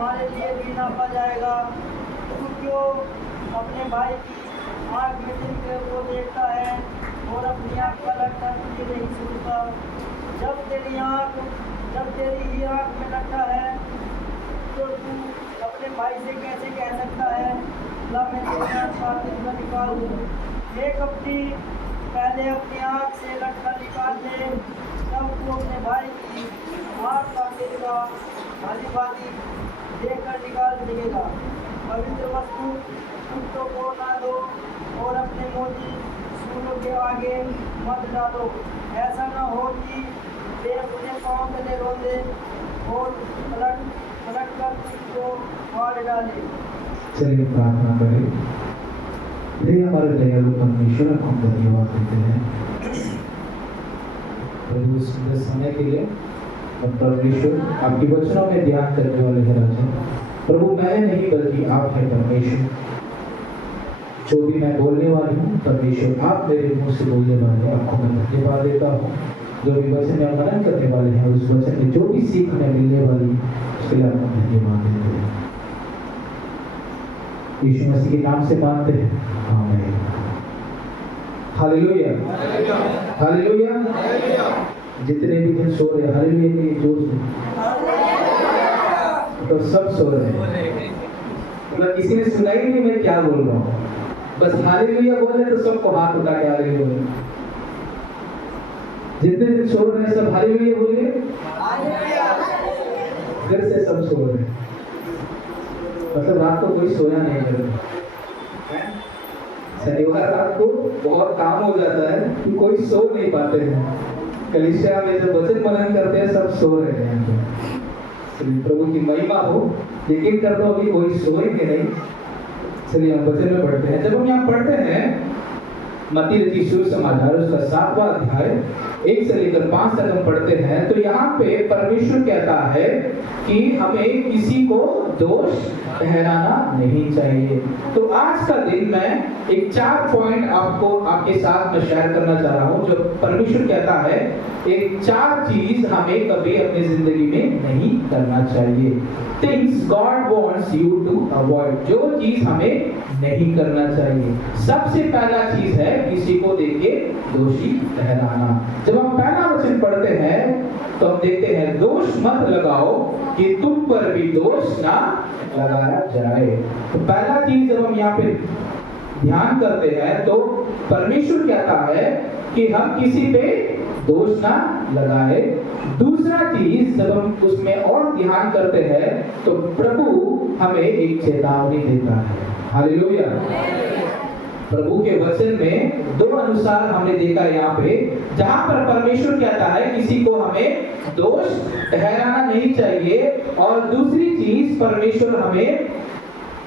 तुम्हारे लिए भी नापा जाएगा। तू क्यों अपने भाई की आँख में दिल को देखता है और अपनी आँख का लट्ठा तुझे नहीं सुनता? जब तेरी ही आँख में लट्ठा है तो तू अपने भाई से कैसे कह सकता है ला मैं तेरी आँख का लट्ठा निकाल दूँ? पहले अपनी आँख से लट्ठा निकाल ले, तब तू अपने भाई की आँख का तिलका भाली भाली देखकर निकाल सकेगा। पवित्र वस्तु कुत्तों को ना दो और अपने मोती सूरों के आगे मत डालो, ऐसा न हो कि वे अपने पाँव तले रोंदे और पलट कर तुझको मार डाले। चलिए प्रार्थना करें। हे हमारे दयालु परमेश्वर, हम धन्यवाद देते हैं प्रभु इस सुंदर समय के लिए। और परमेश्वर आपके वचनों में ध्यान करने वाले हैं राजा। प्रभु मैं नहीं बल्कि आप हैं परमेश्वर। जो भी मैं बोलने वाली हूँ परमेश्वर आप मेरे मुंह से बोलने वाले हैं, आपको मैं धन्यवाद देता हूँ। जो भी वचन में मनन करने वाले हैं उस वचन में जो भी सीख हमें मिलने वाली उसके लिए आपको धन्यवाद देते हैं। यीशु मसीह के नाम से मानते हैं, आमीन। Hallelujah, hallelujah. जितने भी जन सो रहे हैं हालेलुया के जोर से, तो सब सो रहे हैं। मतलब किसी ने सुना ही नहीं मैं क्या बोल रहा हूँ, बस हालेलुया बोले तो सबको हाथ उठा के हालेलुया। जितने दिन सो रहे हैं सब हालेलुया बोलिए। फिर से सब सो रहे हैं, मतलब रात को कोई सोया नहीं है। शनिवार रात को बहुत काम हो जाता है कि कोई सो नहीं पाते हैं। कलीसिया में जब वचन मनन करते हैं सब सो रहे हैं। प्रभु की महिमा हो। यकीन करता हूँ अभी कोई सोएंगे नहीं। चलिए हम वचन में पढ़ते हैं। जब हम यहाँ पढ़ते हैं मत्ती रचित सुसमाचार उसका 7वां अध्याय 1 से लेकर 5 तक हम पढ़ते हैं, तो यहाँ पे परमेश्वर कहता है कि हमें किसी को दोष ठहराना नहीं चाहिए। तो आज का दिन मैं एक 4 पॉइंट आपके साथ में शेयर करना चाह रहा हूँ। जो परमेश्वर कहता है एक 4 चीज हमें कभी अपनी जिंदगी में नहीं करना चाहिए। Things God wants you to avoid, जो चीज हमें नहीं करना चाहिए। सबसे पहला चीज है किसी को देके दोषी ठहराना। जब हम पहला वचन पढ़ते हैं तो हम देखते हैं दोष मत लगाओ कि तुम पर भी दोष ना लगाया जाए। तो पहला चीज जब हम यहाँ पे ध्यान करते हैं तो परमेश्वर कहता है कि हम किसी पे दोष ना लगाए। दूसरा चीज जब हम उसमें और ध्यान करते हैं तो प्रभु हमें एक चेतावनी देता है। हालेलुया। प्रभु के वचन में 2 अनुसार हमने देखा यहाँ पे, जहां पर परमेश्वर कहता है किसी को हमें दोष ठहराना नहीं चाहिए, और दूसरी चीज परमेश्वर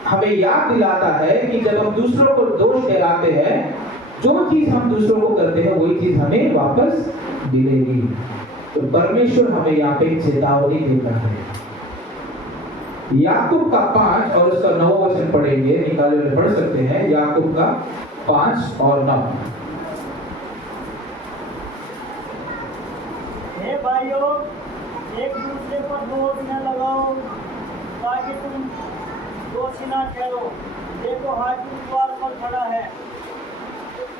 हमें याद दिलाता है कि जब हम दूसरों को दोष ठहराते हैं, जो चीज हम दूसरों को करते हैं वही चीज हमें वापस मिलेगी। तो परमेश्वर हमें यहाँ पे चेतावनी देता है। याकूब का 5 और उसका 9 वचन पढ़ेंगे, निकाले हुए पढ़ सकते हैं। याकूब का 5 और 9। हे भाइयों, एक दूसरे पर दोष न लगाओ ताकि तुम दोषी ना ठहरो। देखो हाकिम द्वार पर खड़ा है।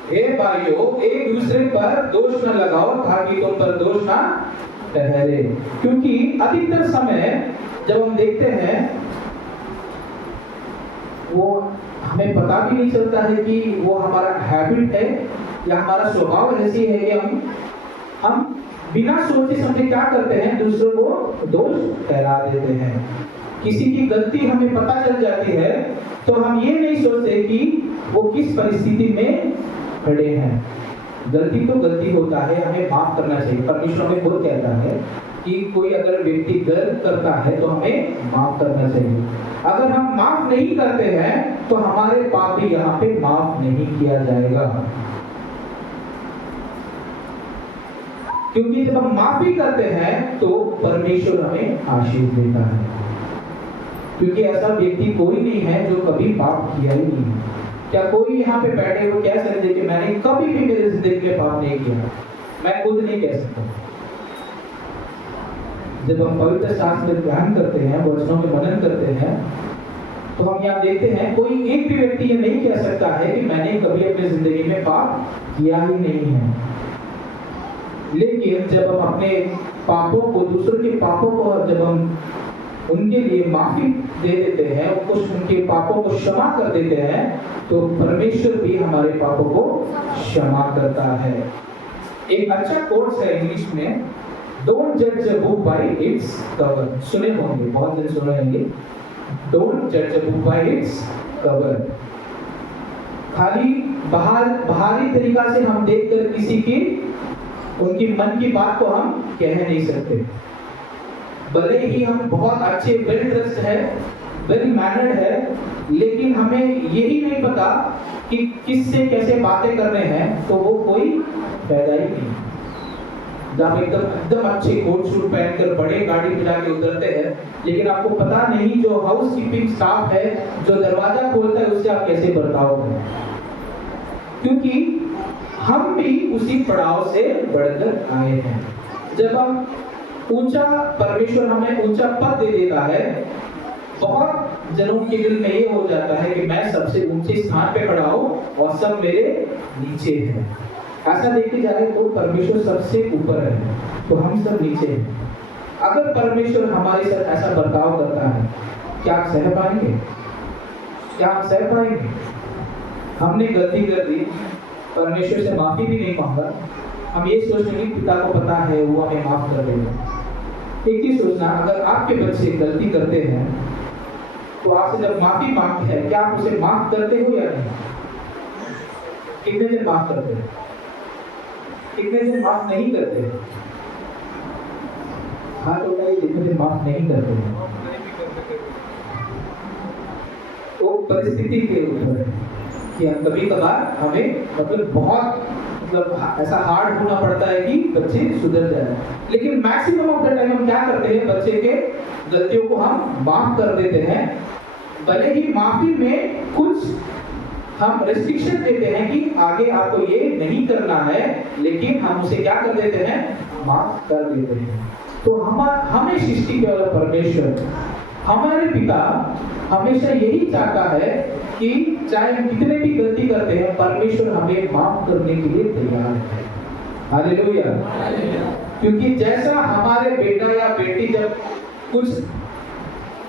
हे भाइयों, एक दूसरे पर दोष न लगाओ ताकि तुम पर दोष ना ठहरे। क्योंकि अधिकतर समय जब हम देखते हैं वो हमें पता भी नहीं चलता है कि वो हमारा हैबिट है या हमारा स्वभाव ऐसी है कि हम बिना सोचे समझे क्या करते हैं, दूसरों को दोष ठहरा देते हैं। किसी की गलती हमें पता चल जाती है तो हम ये नहीं सोचते कि वो किस परिस्थिति में खड़े हैं। गलती तो गलती होता है, हमें माफ करना चाहिए। परमेश्वर हमें खुद कहता है कि कोई अगर व्यक्ति गलत करता है तो हमें माफ करना चाहिए। अगर हम माफ नहीं करते हैं तो हमारे पाप भी यहाँ पे माफ नहीं किया जाएगा। क्योंकि जब हम माफी करते हैं तो परमेश्वर हमें आशीष देता है। क्योंकि ऐसा व्यक्ति कोई नहीं है जो कभी पाप किया ही नहीं है। क्या कोई यहाँ पे बैठे हुए कह सकते कि मैंने कभी भी मेरे जिंदगी में पाप नहीं किया? मैं खुद नहीं कह सकता। जब हम पवित्र शास्त्र में ध्यान करते हैं, वचनों में मनन करते हैं, तो हम यहाँ देखते हैं कोई एक भी व्यक्ति ये नहीं कह सकता है कि मैंने कभी अपनी जिंदगी में पाप किया ही नहीं है। लेकिन जब हम अपने पापों को, दूसरों के पापों को जब हम उनके लिए माफी दे देते हैं, उनके पापों को क्षमा कर देते हैं, तो परमेश्वर भी हमारे पापों को क्षमा करता है। एक अच्छा कोर्स है इंग्लिश में, डोंट जज a book by its cover. सुने होंगे, बहुत दिन सुने होंगे, डोंट जज a book by its cover. खाली बाहरी तरीका से हम देखकर किसी की, उनकी मन की बात को हम कह नहीं सकते। भले ही हम बहुत अच्छे, वेल ड्रेस्ड है, वेल मैनर्ड है, लेकिन हमें यही नहीं पता कि किससे कैसे बातें करने हैं, तो वो कोई फायदा ही नहीं। जब एकदम अच्छे कोट सूट पहनकर बड़े गाड़ी में जाके उतरते हैं, लेकिन आपको पता नहीं जो हाउस कीपिंग स्टाफ है, जो दरवाजा खोलता है, उससे आप कैसे बर्ताव करें, क्योंकि हम भी उसी पड़ाव से बढ़कर आए हैं। जब हम ऊंचा, परमेश्वर हमें ऊंचा पद दे देता है, बहुत जनों के दिल में ये हो जाता है कि मैं सबसे ऊंचे स्थान पे खड़ा हूं और सब मेरे नीचे हैं। ऐसा देखे जाए तो परमेश्वर सबसे ऊपर है, तो हम सब नीचे हैं। अगर परमेश्वर हमारे साथ ऐसा बर्ताव करता है, क्या आप सह पाएंगे? क्या आप सह पाएंगे? हमने गलती कर दी, परमेश्वर से माफी भी नहीं मांगा, हम ये सोच रहे कि पिता को पता है, वो हमें माफ कर देगा। एक ही सोचना, अगर आपके बच्चे गलती करते हैं, तो आपसे जब माफी मांगते हैं, क्या आप उसे माफ करते हो या नहीं? कितने दिन माफ करते हैं? कितने दिन माफ नहीं करते? हाथ उठाइए, कितने दिन माफ नहीं करते हैं? तो परिस्थिति के ऊपर है कि हम कभी कभार हमें बहुत ऐसा हार्ड होना पड़ता है कि बच्चे सुधर जाए, लेकिन मैक्सिमम ऑफ द टाइम हम क्या करते हैं, बच्चे के गलतियों को हम माफ कर देते हैं। भले ही माफी में कुछ हम रेस्ट्रिक्शन देते हैं कि आगे आपको ये नहीं करना है, लेकिन हम उसे क्या कर देते हैं, माफ कर देते हैं। तो हमें सृष्टि के वाला परमेश्वर, हमारे पिता हमेशा यही चाहता है कि चाहे हम कितने भी गलती करते हैं, परमेश्वर हमें माफ करने के लिए तैयार है। हालेलुया। क्योंकि जैसा हमारे बेटा या बेटी जब कुछ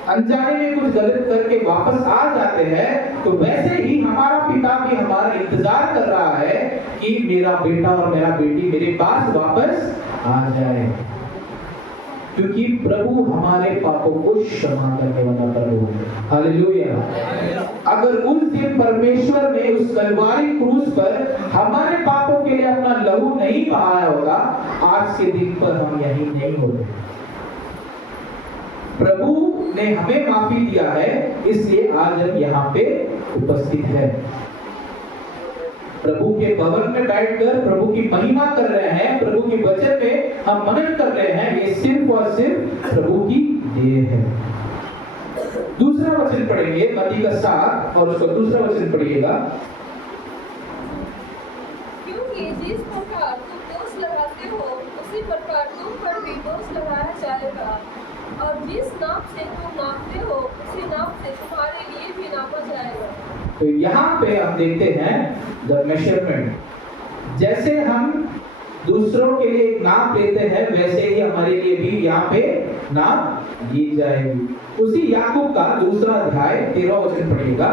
अनजाने में कुछ गलत करके वापस आ जाते हैं, तो वैसे ही हमारा पिता भी हमारा इंतजार कर रहा है कि मेरा बेटा और मेरा बेटी मेरे पास वापस आ जाए, क्योंकि प्रभु हमारे पापों को क्षमा करने वाला प्रभु है। हालेलुया। अगर उस दिन परमेश्वर ने उस कलवारी क्रूस पर हमारे पापों के लिए अपना लहू नहीं बहाया होगा, आज के दिन पर हम यहीं नहीं होते। प्रभु ने हमें माफी दिया है, इसलिए आज हम यहाँ पे उपस्थित है। प्रभु के भवन में बैठकर प्रभु की महिमा कर रहे हैं, प्रभु के वचन में हम मनन कर रहे हैं, ये सिर्फ और सिर्फ प्रभु की देन है। दूसरा वचन पढ़ेंगे मत्ती का 7 और उसका दूसरा वचन पढ़िएगा। क्योंकि जिस प्रकार तुम दोष लगाते हो, उसी प्रकार तुम पर भी दोष लगाया जाएगा, और जिस नाप से तुम नापते हो, उसी नाप से तुम्हारे लिए भी नापा जाएगा। तो यहाँ पे हम देखते हैं द मेजरमेंट, जैसे हम दूसरों के लिए नाप लेते हैं, वैसे ही हमारे लिए भी यहाँ पे नाप ली जाएगी। उसी याकूब का दूसरा अध्याय 13 वचन पढ़िएगा।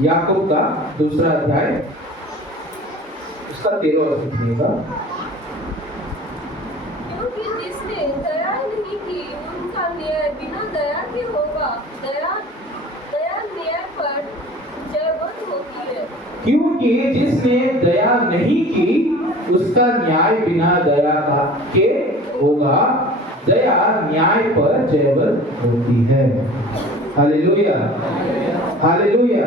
याकूब का दूसरा अध्याय उसका 13 वचन पढ़िएगा। क्योंकि जिसने दया नहीं की, उनका न्याय बिना दया के होगा। दया न्याय पर जयवंत होती है। क्योंकि जिसने दया नहीं की, उसका न्याय बिना दया के होगा। दया न्याय पर जयवंत होती है। Hallelujah, hallelujah.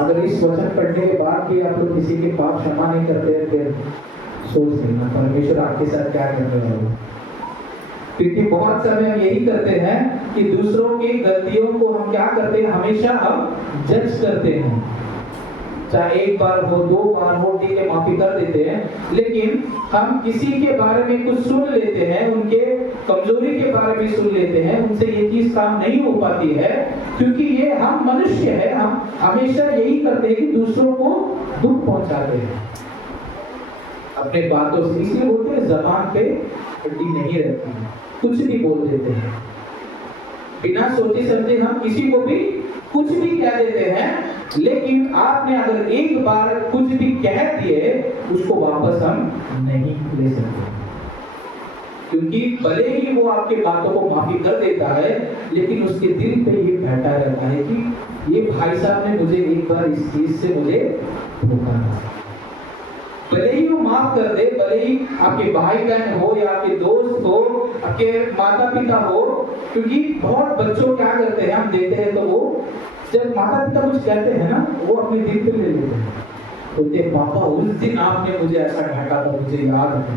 अगर इस वचन पढ़ने के बाद भी आप लोग किसी के पाप क्षमा नहीं करते, फिर सोच लेना परमेश्वर आपके साथ क्या करने वाला है। क्योंकि बहुत समय हम यही करते हैं कि दूसरों की गलतियों को हम क्या करते हैं, हमेशा हम जज करते हैं। चाहे एक बार हो, 2 बार हो, ठीक है, माफी कर देते हैं। लेकिन हम किसी के बारे में कुछ सुन लेते हैं, उनके कमजोरी के बारे में सुन लेते हैं, उनसे ये चीज काम नहीं हो पाती है, क्योंकि ये हम मनुष्य है, हम हमेशा यही करते हैं कि दूसरों को दुख पहुंचाते हैं अपने बातों से। इसलिए बोलते हैं जबान पे हड्डी नहीं रहती है, कुछ भी बोल देते हैं, बिना सोचे समझे हम किसी को भी कुछ भी कह देते हैं। लेकिन आपने अगर एक बार कुछ भी कह दिए, उसको वापस हम नहीं ले सकते, क्योंकि भले ही वो आपके बातों को माफी कर देता है, लेकिन उसके दिल पे ये बैठा रहता है कि ये भाई साहब ने मुझे एक बार इस चीज से मुझे धोखा था। भले ही वो माफ कर दे, भले ही आपके भाई बहन हो या आपके दोस्त हो, आपके माता पिता हो, क्योंकि बहुत बच्चों क्या करते हैं, हम देखते हैं तो वो जब माता पिता कुछ कहते हैं ना, वो अपने दिल पे ले लेते हैं, बोलते हैं पापा उस दिन आपने मुझे ऐसा डांटा था, मुझे याद है।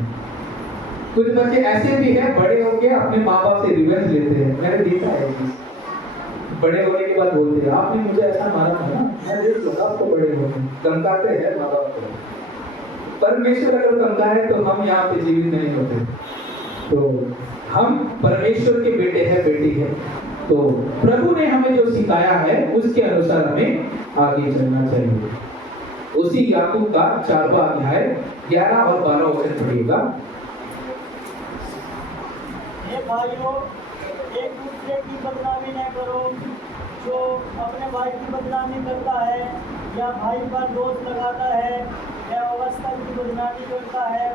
कुछ बच्चे ऐसे भी हैं, बड़े होके अपने माँ बाप से रिवेंज लेते हैं, मैंने देखा है। बड़े होने के बाद बोलते हैं आपने मुझे ऐसा मारा था ना, मैं देख लूंगा आपको, बड़े होके धमकाते हैं माँ बाप को। परमेश्वर अगर धमका है तो हम यहाँ पे जीवित नहीं होते। तो हम परमेश्वर के बेटे हैं, बेटी है, तो प्रभु ने हमें जो सिखाया है उसके अनुसार हमें आगे चलना चाहिए। उसी याकूब का 4वां अध्याय 11 और 12 वचन पढ़िएगा। हे भाइयों, एक दूसरे की बदनामी न करो। जो अपने भाई की बदनामी करता है या भाई पर दोष लगाता है या व्यवस्था की बदनामी करता है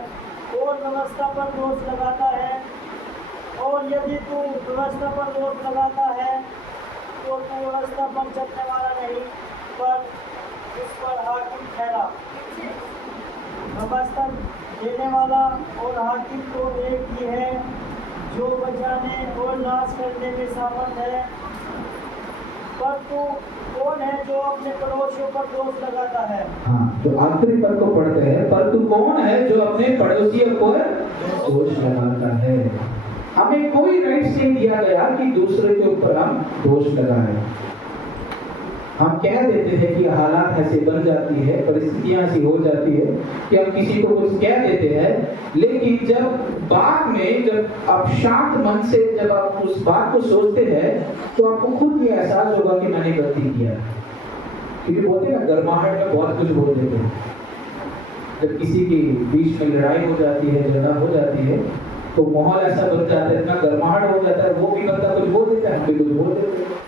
और व्यवस्था पर दोष लगाता है, और यदि तू व्यवस्था पर दोष लगाता है तो तू व्यवस्था पर चलने वाला नहीं, पर उस पर हाकिम ठहरा। व्यवस्था देने वाला और हाकिम तो एक ही है, जो बचाने और नाश करने में सामर्थ है। पर तू कौन है जो अपने पड़ोसियों पर दोष लगाता है? हाँ, तो आखिरी पद को पढ़ते हैं, पर तू कौन है जो अपने पड़ोसियों पर दोष लगाता है। हमें कोई राइट्स नहीं दिया गया कि दूसरे के ऊपर हम दोष लगाएं। हम कह देते हैं कि हालात ऐसे बन जाती है, परिस्थितियां ऐसी हो जाती है कि हम किसी को कुछ कह देते हैं, लेकिन जब बाद में जब आप शांत मन से जब आप उस बात को सोचते हैं तो आपको खुद ये एहसास होगा कि मैंने गलती किया। क्योंकि बोलते हैं ना, गर्माहट में बहुत कुछ बोल देते हैं। जब किसी के बीच में लड़ाई हो जाती है, झगड़ा हो जाती है, तो माहौल ऐसा बन जाता है, इतना गर्माहट हो जाता है, वो भी बंदा कुछ बोल देता है, हम भी कुछ बोल देते हैं।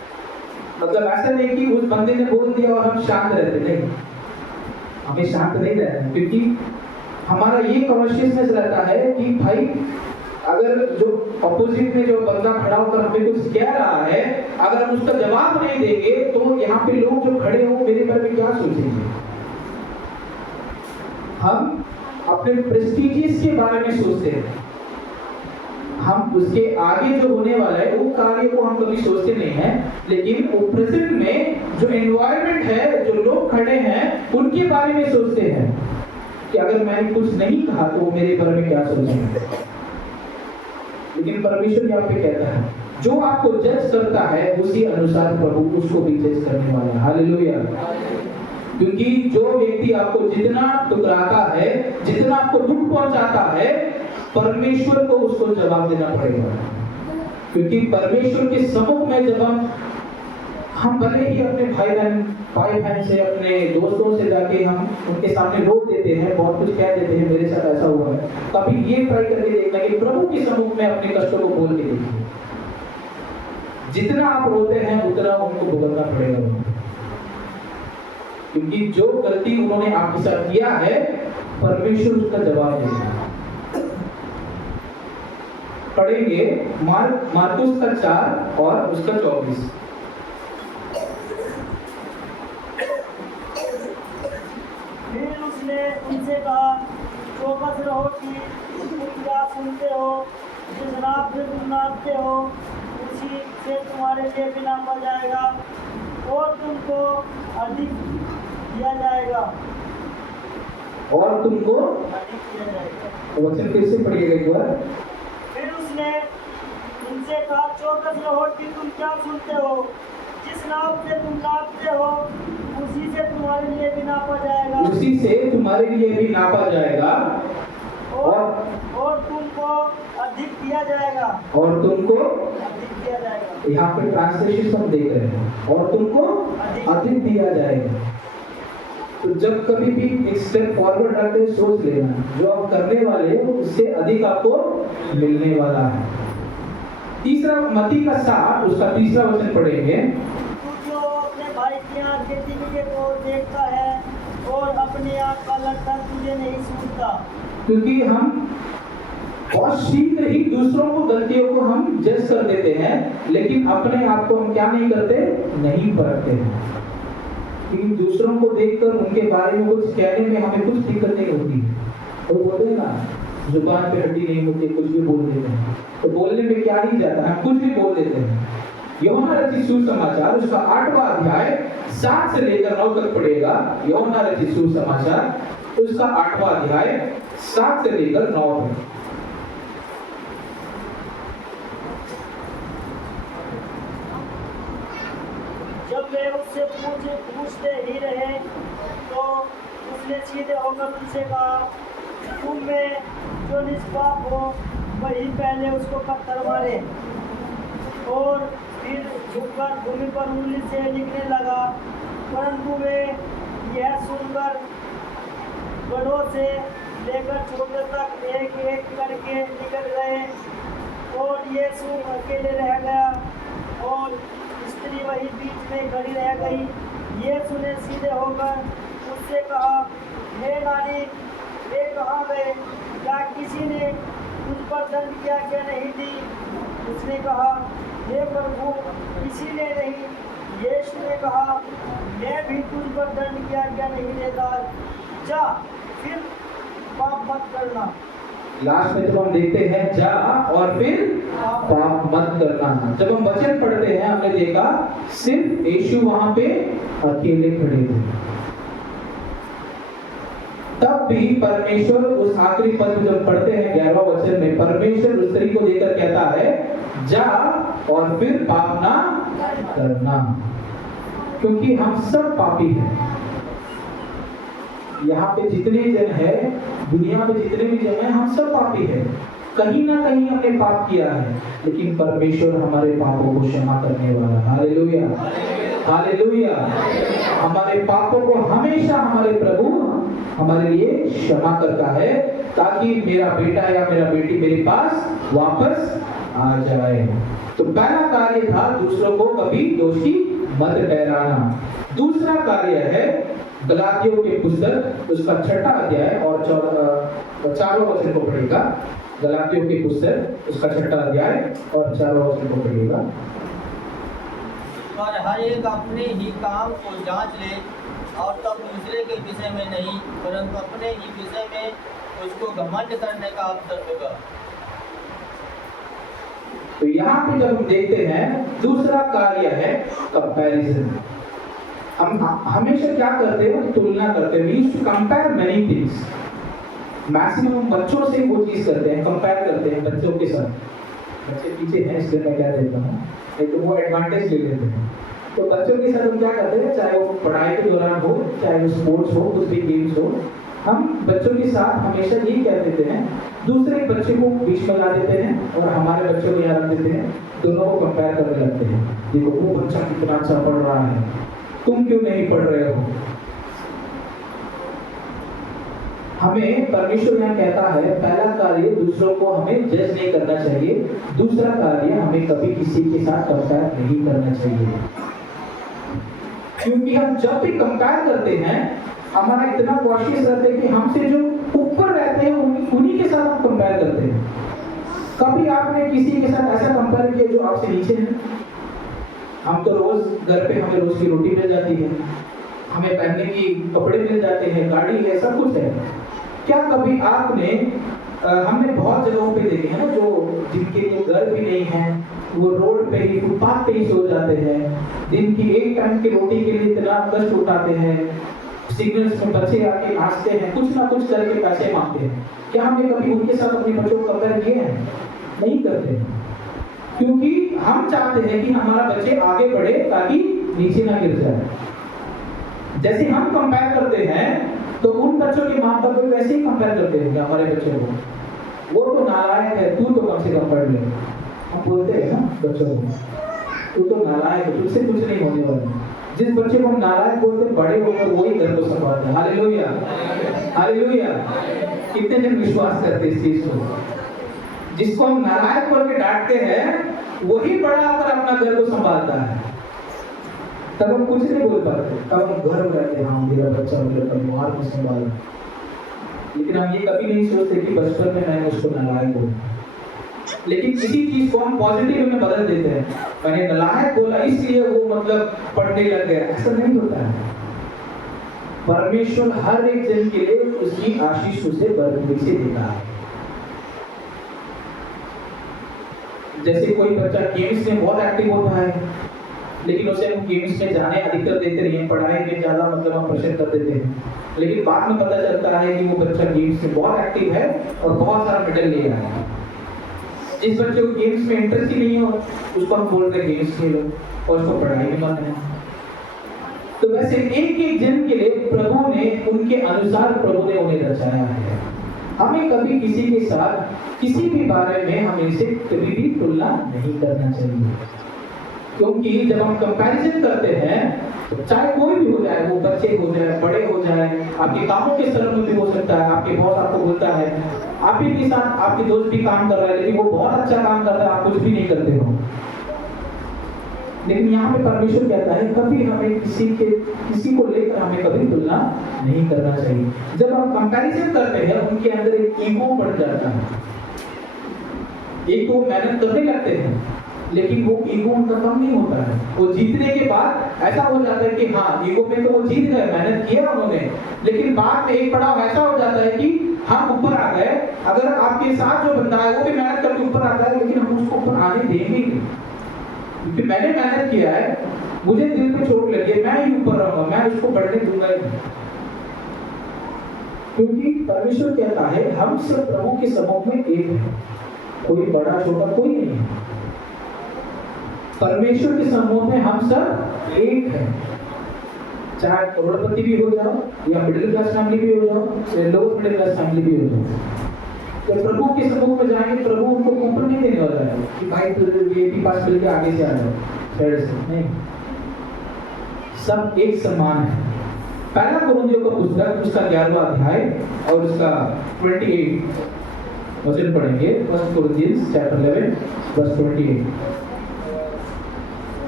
मतलब ऐसा नहीं कि उस बंदे ने बोल दिया और हम शांत रहते, नहीं, हमें शांत नहीं रहना, क्योंकि हमारा ये कॉन्शियसनेस रहता है कि भाई अगर जो अपोजिट में जो बंदा खड़ा होकर हमें कुछ कह रहा है, अगर हम उसका जवाब नहीं देंगे तो यहाँ पे लोग जो खड़े हो मेरे बारे में क्या सोचेंगे। हम अपने प्रेस्टीजियस के बारे में सोचते हैं, हम उसके आगे जो होने वाला है वो कार्य को हम कभी सोचते नहीं हैं, लेकिन वो प्रेजेंट में जो एनवायरनमेंट है, जो लोग खड़े हैं, उनके बारे में सोचते हैं कि अगर मैंने कुछ नहीं कहा तो वो मेरे बारे में क्या सोचेंगे। लेकिन परमेश्वर यहाँ पे कहता है, जो आपको जज करता है उसी अनुसार प्रभु उसको भी जज करने वाला है। हालेलुया। क्योंकि जो व्यक्ति आपको जितना टुकराता है, जितना आपको दुख पहुंचाता है, परमेश्वर को उसको जवाब देना पड़ेगा। क्योंकि परमेश्वर के सम्मुख में जब हम भले ही अपने भाई बहन से, अपने दोस्तों से जाके हम उनके सामने रो देते हैं, बहुत कुछ कह देते हैं, मेरे साथ ऐसा हुआ है, कभी ये ट्राई करके देखना कि प्रभु के सम्मुख में अपने कष्टों को बोल के देखिए। जितना आप रोते हैं उतना उनको भुगतना पड़ेगा, क्योंकि जो गलती उन्होंने आपके साथ किया है परमेश्वर उसका जवाब देगा। पढ़ेंगे मार्कुस का 4 और उसका 24। फिर उसने उनसे कहा, चौकस रहो कि तुम क्या सुनते हो, जिस नाप से तुम नापते हो उसी से तुम्हारे लिए भी नापा जाएगा और तुमको अधिक दिया जाएगा। और तुमको अधिक दिया जाएगा। वचन फिर से पढ़िएगा एक बार। फिर उसने उनसे कहा, चौकस रहो कि तुम क्या सुनते हो, जिस नाप से तुम नापते हो उसी से तुम्हारे लिए भी नापा जाएगा उसी से तुम्हारे लिए भी नापा जाएगा और तुमको अधिक दिया जाएगा। और तुमको अधिक दिया जाएगा। यहाँ पे ट्रांसलेशन हम देख रहे हैं, और तुमको अधिक दिया जाएगा। तो जब कभी भी एक स्टेप फॉरवर्ड रखते सोच लेना, जो आप करने वाले हो उससे अधिक आपको मिलने वाला है। तीसरा मत्ती का 7 उसका तीसरा वचन पढ़ेंगे। तू जो अपने भाई की आँख के तिनके को देखता है और अपनी आँख का लट्ठा तुझे नहीं सूझता। क्योंकि हम बहुत शीघ्र ही दूसरों को गलतियों को हम जज कर देते हैं, लेकिन अपने आप को हम क्या नहीं करते, नहीं परखते हैं। क्योंकि दूसरों को देखकर उनके बारे में कुछ कहने में हमें कुछ दिक्कत नहीं होती। तो बोलते हैं ना, जुबान पे हड्डी नहीं होती, कुछ भी बोल देते हैं। तो बोलने में क्या ही जाता है, कुछ भी बोल देते हैं। यूहन्ना रचित सुसमाचार उसका 8वां अध्याय 7 से लेकर 9 तक पढ़ेगा। यूहन्ना रचित सुसमाचार उसका 8वां अध्याय 7 से लेकर 9 तक। जब वे उससे पूछते ही रहे तो उसने सीधे होकर उनसे कहा, तुम में जो निष्पाप हो वही पहले उसको पत्थर मारे। और फिर झुककर भूमि पर उंगली से लिखने लगा। परंतु वे यह सुनकर बड़ों से लेकर छोटे तक एक एक करके निकल गए और यीशु अकेले रह गया और स्त्री वही बीच में खड़ी रह गई। यीशु ने सीधे होकर उससे कहा, हे नारी, वे कहाँ गए? क्या किसी ने तुझ पर दंड की आज्ञा नहीं दी? उसने कहा, हे प्रभु, किसी ने नहीं। यीशु ने कहा, मैं भी तुझ पर दंड की आज्ञा नहीं देता, जा फिर पाप मत करना। लास्ट में जब हम देखते हैं जा और फिर पाप मत करना, जब हम वचन पढ़ते हैं हमने देखा सिर्फ यीशु वहां पे अकेले खड़े थे। तब भी परमेश्वर उस आखिरी पद जब पढ़ते हैं 11वां वचन में, परमेश्वर उस स्त्री को देकर कहता है जा और फिर पाप ना करना, क्योंकि हम सब पापी हैं। यहाँ पे जितने जन है, दुनिया में जितने भी जन है, हम सब पापी हैं। कहीं ना कहीं हमने पाप किया है, लेकिन परमेश्वर हमारे पापों को क्षमा करने वाला। Hallelujah, hallelujah. हमारे पापों को हमेशा हमारे प्रभु हमारे लिए क्षमा करता है, ताकि मेरा बेटा या मेरा बेटी मेरे पास वापस आ जाए। तो पहला कार्य था दूसरों को कभी दोषी मत ठहराना। दूसरा कार्य है गलातियों के पुस्तक उसका 6वां अध्याय और 4वां वचन को पढ़ेगा। गलातियों के पुस्तक उसका 6वां अध्याय और 4वां वचन को पढ़ेगा। और हर एक अपने ही काम को जांच ले और तब दूसरे के विषय में नहीं परंतु अपने ही विषय में उसको घमंड करने का अवसर होगा। तो यहाँ पे जब हम देखते हैं दूसरा कार्य है कंपैरिजन। हम हमेशा क्या करते हैं, तुलना करते हैं। We used to compare many things. Maximum बच्चों से वो चीज करते हैं, कंपेयर करते हैं बच्चों के साथ। बच्चे पीछे हैं इसलिए मैं क्या देता हूँ, एक तो वो एडवांटेज ले लेते हैं। तो बच्चों के साथ हम क्या करते हैं, चाहे वो पढ़ाई के दौरान हो, चाहे वो स्पोर्ट्स हो, कुछ भी गेम्स हो, हम बच्चों के साथ हमेशा यही कह देते हैं, दूसरे बच्चे को बीच में ला देते हैं और हमारे बच्चों को यहाँ रख देते हैं, दोनों को कंपेयर करने लगते हैं। देखो वो बच्चा कितना अच्छा पढ़ रहा है, तुम क्यों नहीं पढ़ रहे हो। हमें परमेश्वर यहाँ कहता है पहला कार्य दूसरों को हमें जज नहीं करना चाहिए, दूसरा कार्य हमें कभी किसी के साथ कंपेयर नहीं करना चाहिए। क्योंकि हम जब भी कंपेयर करते हैं हमारा इतना कॉशियस रहते हैं कि हमसे जो ऊपर रहते हैं उन्हीं के साथ हम कंपेयर करते हैं। कभी आपने किसी के साथ ऐसा कंपेयर किया जो आपसे नीचे है? हम तो रोज घर पे हमें रोज की रोटी मिल जाती है, हमें पहनने की कपड़े मिल जाते हैं, गाड़ी है, सब कुछ है। क्या कभी आपने हमने बहुत जगहों पे देखे हैं ना, जो जिनके लिए घर भी नहीं है, वो रोड पे ही फुटपाथ पे ही सो जाते हैं, दिन की एक टाइम की रोटी के लिए इतना कष्ट उठाते हैं, सिग्नल्स में बच्चे आके नाचते हैं, कुछ ना कुछ करके पैसे मांगते हैं। क्या हमने कभी उनके साथ अपने बच्चों को कंपेयर किए हैं? नहीं करते, क्योंकि हम चाहते हैं कि हमारा बच्चे आगे बढ़े ताकि नीचे ना गिर जाए। जैसे हम कंपेयर करते हैं तो उन बच्चों के माँ बाप भी वैसे ही कंपेयर करते हैं हमारे बच्चों को, वो तो नालायक है, तू तो कम से कम पढ़ ले। हम बोलते हैं ना बच्चों को, तू तो नालायक है, तुझसे कुछ नहीं होने वाला। जिस बच्चे को हम नालायक बोलते हैं, बड़े होकर वही घर को संभालते हैं। Hallelujah, hallelujah. कितने जन विश्वास करते हैं इस चीज को? जिसको हम नालायक बोल के डांटते हैं वही बड़ा होकर अपना घर को संभालता है। तब हम कुछ नहीं बोल पाते, तब हम घर में रहते हैं, हाँ मेरा बच्चा मेरा परिवार को संभाला। लेकिन हम ये कभी नहीं सोचते कि बचपन में मैंने उसको नालायक बोला। लेकिन इसी चीज को हम पॉजिटिव में बदल देते हैं, मैंने नालायक बोला इसलिए वो मतलब पढ़ने लग गया। ऐसा नहीं होता है। परमेश्वर हर एक जन के लिए उसकी आशीष उसे बरकत से देता है। जैसे कोई बच्चा गेम्स में बहुत एक्टिव होता है, लेकिन उसे हम गेम्स में जाने अधिकतर देते नहीं हैं, पढ़ाई में ज्यादा मतलब हम प्रेशर कर देते हैं। लेकिन बाद में पता चलता है कि वो बच्चा गेम्स में बहुत एक्टिव है और बहुत सारा मेडल ले रहा है। जिस बच्चे को गेम्स में इंटरेस्ट ही नहीं हो उसको हम बोलते हैं गेम्स खेलो और उसको पढ़ाई में मन है। तो वैसे एक एक जन के लिए प्रभु ने उनके अनुसार प्रभु ने उन्हें रचाया है। हमें कभी किसी के साथ किसी भी बारे में हमें से कभी भी तुलना नहीं करना चाहिए, क्योंकि जब हम कंपैरिजन करते हैं तो चाहे कोई भी हो जाए, वो बच्चे हो जाए, बड़े हो जाए, आपके कामों के स्तर में भी हो सकता है। आपके बॉस आपको बोलता है, आप ही के साथ आपके दोस्त भी काम कर रहा है लेकिन वो बहुत अच्छा काम कर रहा है, आप कुछ भी नहीं करते हो। लेकिन यहाँ पे परमेश्वर कहता है कभी हमें किसी को लेकर हमें कभी तुलना नहीं करना चाहिए। जब हम कंपैरिजन करते हैं उनके अंदर एक ईगो बढ़ जाता है। एक तो मेहनत करने लगते हैं लेकिन वो ईगो उनका कम नहीं होता है। वो जीतने के बाद ऐसा हो जाता है कि हाँ ईगो में तो वो जीत गए, मेहनत किया उन्होंने, लेकिन बाद में एक पड़ाव ऐसा हो जाता है कि हम ऊपर आ गए। अगर आपके साथ जो बंदा है वो भी मेहनत करके ऊपर आता है, लेकिन हम उसको ऊपर आने देंगे नहीं, क्योंकि मैंने मेहनत किया है, मुझे दिल पे चोट लगी है, मैं ही ऊपर रहूंगा, मैं उसको बढ़ने दूंगा नहीं। क्योंकि परमेश्वर कहता है हम सब प्रभु के समूह में एक है, कोई बड़ा छोटा कोई नहीं है। परमेश्वर के समूह में हम सब एक हैं। चाहे करोड़पति भी हो जाओ या मिडिल क्लास फैमिली भी हो जाओ या लोअर मिडिल क्लास फैमिली भी हो जाओ, तो प्रभु के समूह में जाएंगे, प्रभु उनको ऊपर नहीं देने वाला है कि भाई VIP पास मिल के आगे से आ जाओ, नहीं, सब एक समान है। पहला कुरिन्थियों का पुस्तक उसका 11वां अध्याय और उसका 28 वचन पढ़ेंगे। First Corinthians chapter 11 verse 28।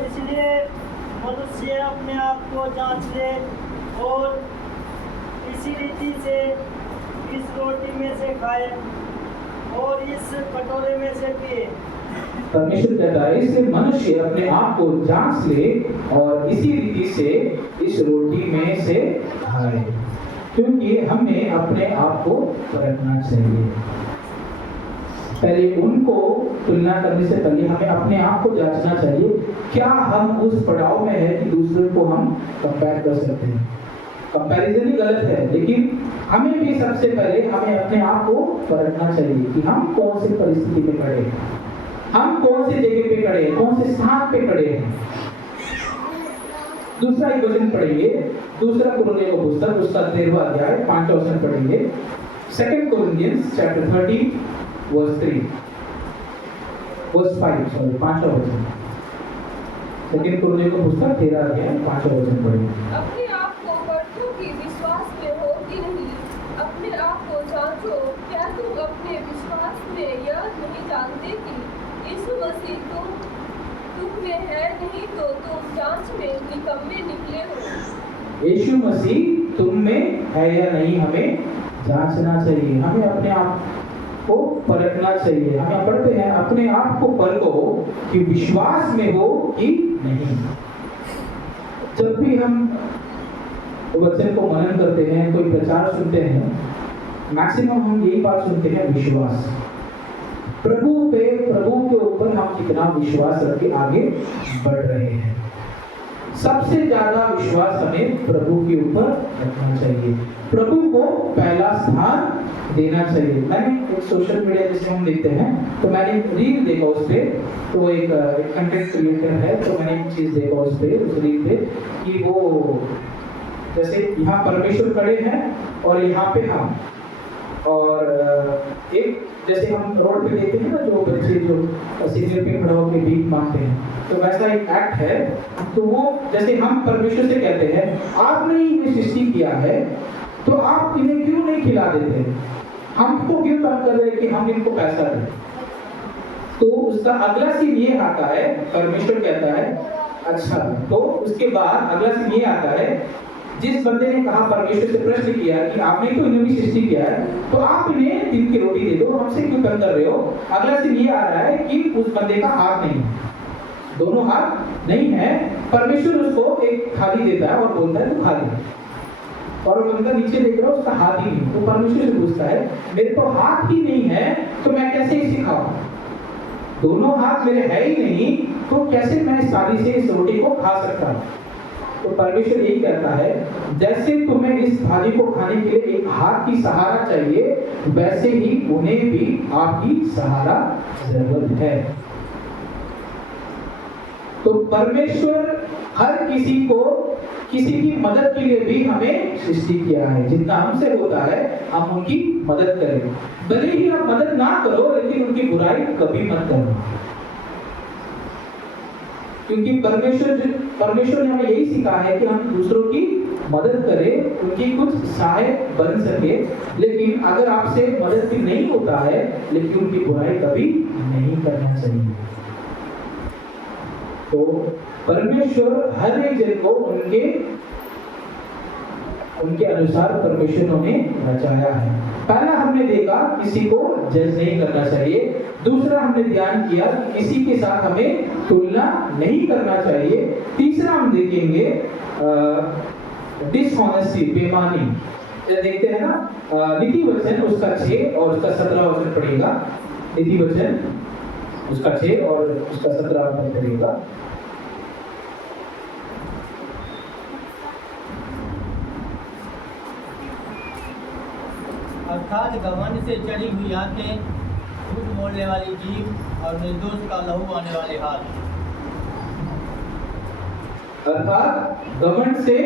इसलिए मनुष्य अपने आप को जांच ले और इसी रीति से इस रोटी में से खाए और इस कटोरे में से पिए। परमेश्वर कहता है इसलिए मनुष्य अपने आप को जांच ले और इसी रीति से इस रोटी में से खाए, क्योंकि हमें अपने आप को परखना चाहिए। पहले उनको तुलना करने से पहले हमें अपने आप को जांचना चाहिए, क्या हम उस पड़ाव में है कि दूसरे को हम कंपेयर कर सकते हैं। कंपैरिजन ही गलत है, लेकिन हमें भी सबसे पहले हमें अपने आप को परखना चाहिए कि हम कौन सी परिस्थिति में खड़े हैं, हम कौन सी जगह पे खड़े हैं, कौन से स्थान पे खड़े हैं। दूसरा एक वचन पढ़ेंगे, दूसरा कुरिन्थियों का पुस्तक उसका 13वां अध्याय 5वां वचन पढ़ेंगे। Second Corinthians chapter 13 verse 3 verse 5 sorry 5वां वचन। सेकंड कुरिन्थियों का पुस्तक 13 अध्याय 5वां वचन पढ़ेंगे। अपने आप को परखो कि विश्वास में हो कि नहीं, अपने आप को जांचो, क्या तुम अपने विश्वास में यह नहीं जानते कि यीशु मसीह तुम में है, नहीं तो तुम जांच में निकम्मे निकले हो। यीशु मसीह तुम में है या नहीं हमें जांचना चाहिए, हमें अपने आप को परखना चाहिए। हमें पढ़ते हैं अपने आप को परखो कि विश्वास में हो कि नहीं। जब भी हम वचन को मनन करते हैं, कोई प्रचार सुनते हैं, मैक्सिमम हम यही बात सुनते हैं, विश्वास। प्रभु के ऊपर हम कितना विश्वास रख के आगे बढ़ रहे हैं। सबसे ज्यादा विश्वास हमें प्रभु के ऊपर रखना चाहिए, प्रभु को पहला स्थान देना चाहिए। मैंने एक सोशल मीडिया जैसे हम देखते हैं, तो मैंने रील देखा उस पे, तो एक कंटेंट क्रिएटर है, तो मैंने एक चीज देखा उस रील पे कि वो जैसे यहाँ परमेश्वर खड़े हैं और यहाँ पे हम, और एक जैसे हम रोड पे देखते हैं ना, जो बच्चे जो सिग्नल पे खड़ा होकर भीख मांगते हैं, तो वैसा एक एक्ट है। तो वो जैसे हम परमेश्वर से कहते हैं, आपने ही इन्हें सृष्टि किया है, तो आप इन्हें क्यों नहीं खिला देते, हमको क्यों तंग कर रहे हैं कि हम इनको पैसा दें। तो उसका अगला सीन ये आता है, परमेश्वर कहता है अच्छा, तो उसके बाद अगला सीन ये आता है, जिस बंदे ने कहा, परमेश्वर से प्रश्न किया कि आपने तो इन्हें भी सृष्टि किया है, तो आप इन्हें दिन की रोटी दे दो, हमसे क्यों तंग कर रहे हो। अगला सीन ये आ रहा है कि उस बंदे का हाथ नहीं है, दोनों हाथ नहीं है, परमेश्वर उसको एक थाली देता है और बोलता है तू खा ले, और वो बंदा नीचे देख रहा है, उसका हाथ ही नहीं। तो परमेश्वर से पूछता है, मेरे तो हाथ ही नहीं है, तो मैं कैसे इसे खाऊं, दोनों हाथ मेरे है ही नहीं, तो कैसे मैं इस थाली से इस रोटी को खा सकता हूं। तो परमेश्वर यही कहता है, जैसे तुम्हें इस थाली को खाने के लिए एक हाथ की सहारा चाहिए, वैसे ही उन्हें भी आपकी सहारा जरूरत है। तो परमेश्वर हर किसी को किसी की मदद के लिए भी हमें सृष्टि किया है, जितना हमसे होता है हम उनकी मदद करें। भले ही आप मदद ना करो, लेकिन उनकी बुराई कभी मत करो, क्योंकि परमेश्वर ने हमें यही सिखा है कि हम दूसरों की मदद करें, उनकी कुछ सहायक बन सके। लेकिन अगर आपसे मदद भी नहीं होता है, लेकिन उनकी बुराई कभी नहीं करना चाहिए। तो परमेश्वर हर एक जन को उनके अनुसार परमेश्वर ने रचाया है। पहला हमने देखा किसी को जज नहीं करना चाहिए, दूसरा हमने ध्यान किया कि किसी के साथ हमें तुलना नहीं करना चाहिए, तीसरा हम देखेंगे डिसऑनेस्टी, बेईमानी। देखते हैं ना, नीति वचन उसका 6 और उसका 17 वचन पढ़ेगा। नीति वचन उसका 6 और उसका 17 वचन पढ़ेगा। अर्थात घमंड से चढ़ी हुई आंखें, झूठ बोलने वाली जीभ और निर्दोष का लहू आने वाले हाथ। अर्थात घमंड से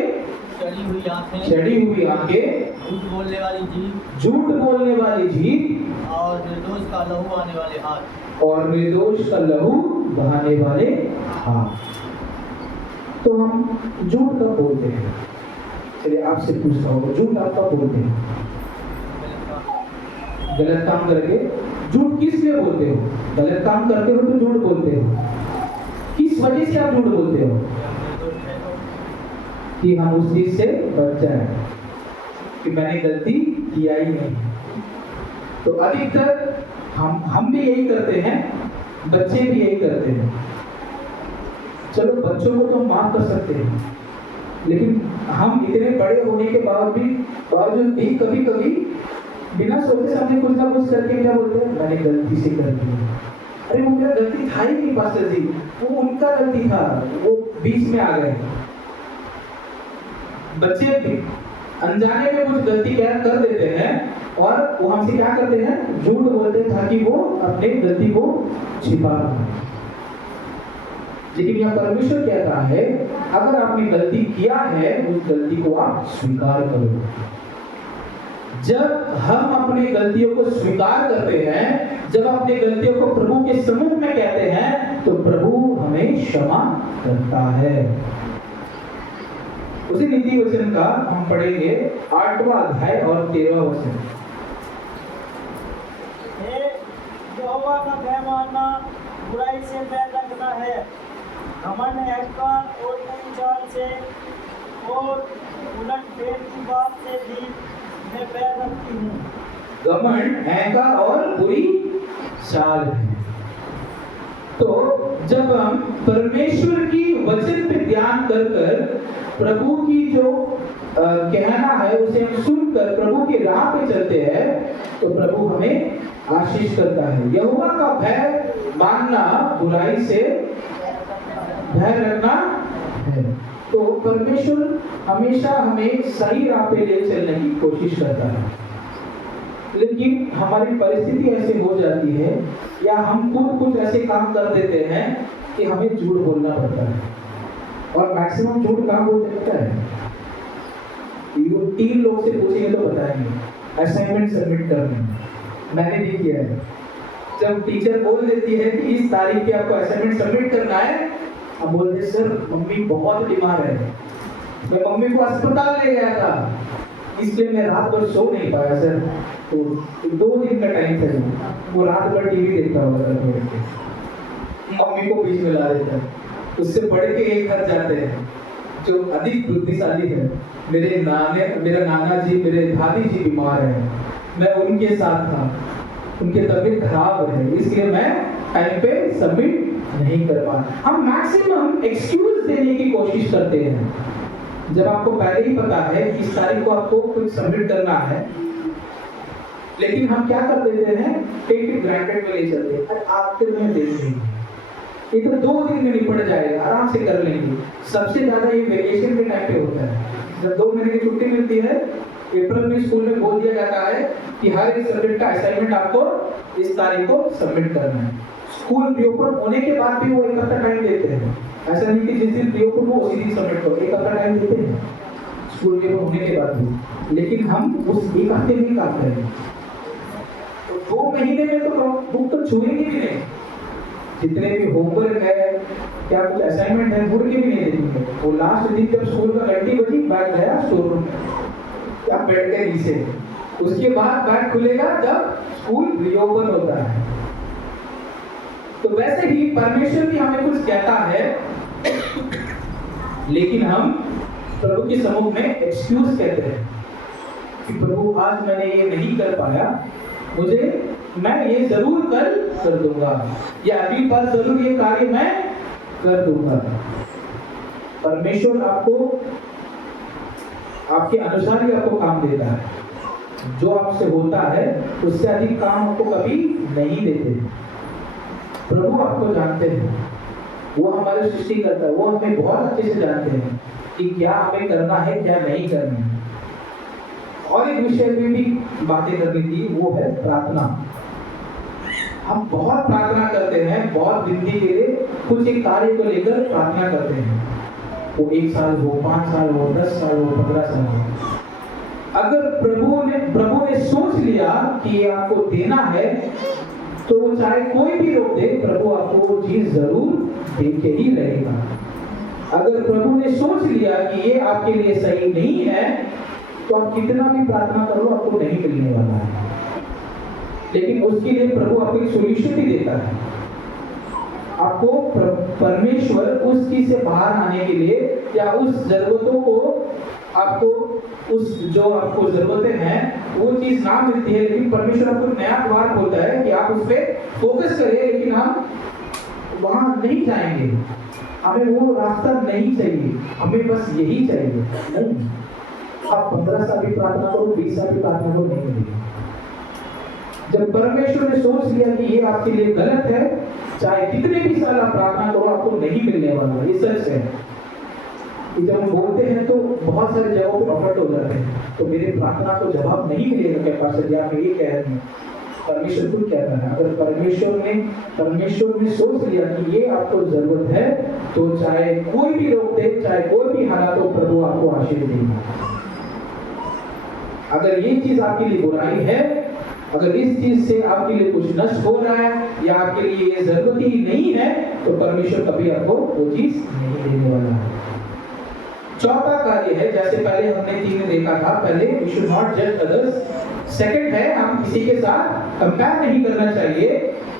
चढ़ी हुई आंखें, झूठ बोलने वाली जीभ और निर्दोष का लहू आने वाले हाथ, और निर्दोष का लहू बहाने वाले हाथ। तो हम झूठ कब बोलते हैं? चलिए आपसे पूछता हूँ, झूठ आप कब बोलते हैं? गलत काम करके। झूठ किस लिए बोलते हो? गलत काम करते हो तो झूठ बोलते हो। किस वजह से आप झूठ बोलते हो? कि हम उस चीज से बच जाए, कि मैंने गलती किया ही नहीं। तो अधिकतर हम भी यही करते हैं, बच्चे भी यही करते हैं। चलो बच्चों को तो हम माफ कर सकते हैं, लेकिन हम इतने बड़े होने के बावजूद भी कभी कभी बिना सोचे समझे कुछ ना कुछ करके क्या बोलते हैं, मैंने गलती से कर दिया। अरे वो मेरा गलती था ही नहीं पास्टर जी, वो उनका गलती था, वो बीच में आ गए। बच्चे भी अनजाने में कुछ गलती कर देते हैं और वो हमसे क्या करते हैं, झूठ बोलते हैं ताकि वो अपने गलती को छिपा लें। लेकिन यह परमेश्वर कहता है, अगर आपने गलती किया है, उस गलती को आप स्वीकार करो। जब हम अपनी गलतियों को स्वीकार करते हैं, जब अपनी गलतियों को प्रभु के सम्मुख में कहते हैं, तो प्रभु हमें क्षमा करता है। उसी नीति वचन का हम पढ़ेंगे 8वां अध्याय और 13वां वचन। यहोवा का भय मानना बुराई से बैर रखना है, घमंड अहंकार और बुरी चाल से और उलटफेर की बात से भी मैं बैर रखती हूँ। घमंड अहंकार और बुरी चाल है। तो जब हम परमेश्वर की वचन पे ध्यान कर प्रभु की जो कहना है उसे हम सुनकर प्रभु की राह पे चलते हैं, तो प्रभु हमें आशीष करता है। यहोवा का भय मानना बुराई से भय रखना है। तो परमेश्वर हमेशा हमें सही राह पे ले चलने की कोशिश करता है, लेकिन हमारी परिस्थिति ऐसे हो जाती है या हम खुद कुछ ऐसे काम कर देते हैं कि हमें झूठ बोलना पड़ता है। और मैक्सिमम झूठ कहाँ बोल सकता है? 3 लोग से पूछेंगे तो बताएंगे असाइनमेंट सबमिट करने। मैंने भी किया है। जब टीचर बोल देती है कि इस तारीख पे आपको असाइनमेंट सबमिट करना है, हम बोलते सर मम्मी बहुत बीमार है, मैं मम्मी को अस्पताल ले गया था इसलिए मैं रात भर सो नहीं पाया सर। तो 2 दिन का टाइम था, वो रात भर टीवी देखता होगा, मम्मी को बीच में ला देता है। उससे बढ़ के एक घर जाते हैं जो अधिक बुद्धिशाली है, मेरा नाना जी, मेरे दादी जी बीमार है, मैं उनके साथ था, उनकी तबीयत खराब है इसलिए मैं टाइम पे सबमिट नहीं कर पा। हम मैक्सिमम एक्सक्यूज देने की कोशिश करते हैं जब आपको पहले ही पता है कि इस तारीख को आपको कुछ सबमिट करना है, लेकिन हम क्या कर देते हैं, टेक इट ग्रांटेड में ले चलते हैं। अरे आखिर में देख लेंगे, ये तो 2 दिन में निपट जाएगा, आराम से कर लेंगे। सबसे ज्यादा ये वेकेशन के टाइम पे होता है, जब 2 महीने की छुट्टी मिलती है। अप्रैल में स्कूल में बोल दिया जाता है कि हर एक सब्जेक्ट का असाइनमेंट आपको इस तारीख को सबमिट करना है। स्कूल रीओपन होने के बाद भी वो 1 हफ्ता टाइम देते हैं, ऐसा नहीं कि जिस दिन रीओपन हो उसी दिन सबमिट करो, 1 हफ्ता टाइम देते हैं स्कूल रीओपन होने के बाद भी। लेकिन हम उस 1 हफ्ते में काम करेंगे, तो 2 महीने में तो बुक तो छुएंगे भी नहीं। जितने भी होमवर्क है, क्या कुछ असाइनमेंट है, मुड़ के भी नहीं देंगे। वो लास्ट दिन जब स्कूल का घंटी बजी, बैग गया स्टोर रूम क्या बैठ के नीचे, उसके बाद बैग खुलेगा जब स्कूल रीओपन होता है। तो वैसे ही परमेश्वर भी हमें कुछ कहता है, लेकिन हम प्रभु के सम्मुख में एक्सक्यूज कहते हैं कि प्रभु आज मैंने ये नहीं कर पाया, मैं ये जरूर कर दूंगा, या अगली बार जरूर ये कार्य मैं कर दूंगा। परमेश्वर आपको आपके अनुसार ही आपको काम देता है, जो आपसे होता है उससे अधिक काम आपको कभी नहीं देते। प्रभु आपको जानते हैं, वो हमारे सृष्टि करता है, वो हमें बहुत अच्छे से जानते हैं कि क्या हमें करना है क्या नहीं करना है। और एक विषय में भी बातें करनी थी, वो है प्रार्थना। हम बहुत प्रार्थना करते हैं, बहुत विनती के लिए कुछ एक कार्य को लेकर प्रार्थना करते हैं, वो 1 साल हो, 5 साल हो, 10 साल हो, 15 साल हो। अगर प्रभु ने सोच लिया कि ये आपको देना है, तो चाहे कोई भी रोक दे, प्रभु आपको वो चीज जरूर दे के ही रहेगा। अगर प्रभु ने सोच लिया कि ये आपके लिए सही नहीं है, तो आप कितना भी प्रार्थना करो आपको नहीं मिलने वाला है। लेकिन उसके लिए प्रभु आपको एक सॉल्यूशन भी देता है। आपको परमेश्वर उस चीज से बाहर आने के लिए, या उस जरूरतों को आपको जो आपको जरूरतें हैं वो चीज ना मिलती है, लेकिन परमेश्वर आपको नया द्वार बोलता है कि आप उस पर फोकस करें, लेकिन हम वहां नहीं जाएंगे, हमें वो रास्ता नहीं चाहिए, हमें बस यही चाहिए। नहीं, आप 15 साल भी प्रार्थना करो, 20 साल भी प्रार्थना करो, नहीं मिलेगी। जब परमेश्वर ने सोच लिया कि ये आपके लिए गलत है, चाहे कितने भी साल आप प्रार्थना करो आपको नहीं मिलने वाला। ये सच है। जब हम बोलते हैं तो बहुत सारी जगहों पे अफर्ट हो जाते हैं, तो मेरे प्रार्थना को जवाब नहीं मिलेगा क्या पास्टर, आप ये कह रहे हैं। परमेश्वर खुद कहता है, अगर परमेश्वर ने सोच लिया कि ये आपको जरूरत है, तो चाहे कोई भी रोक दे, चाहे कोई भी हालात हो, प्रभु आपको आशीर्वाद देगा। अगर ये चीज आपके लिए बुराई है, अगर इस चीज से आपके लिए कुछ नष्ट हो रहा है, या आपके लिए ये जरूरत ही नहीं है, तो परमेश्वर कभी आपको वो चीज नहीं देने वाला है। चौथा कार्य है, जैसे पहले हमने 3 देखा था, पहले वी शुड नॉट जज अदर्स। सेकंड है, हम किसी के साथ कंपेयर नहीं करना चाहिए।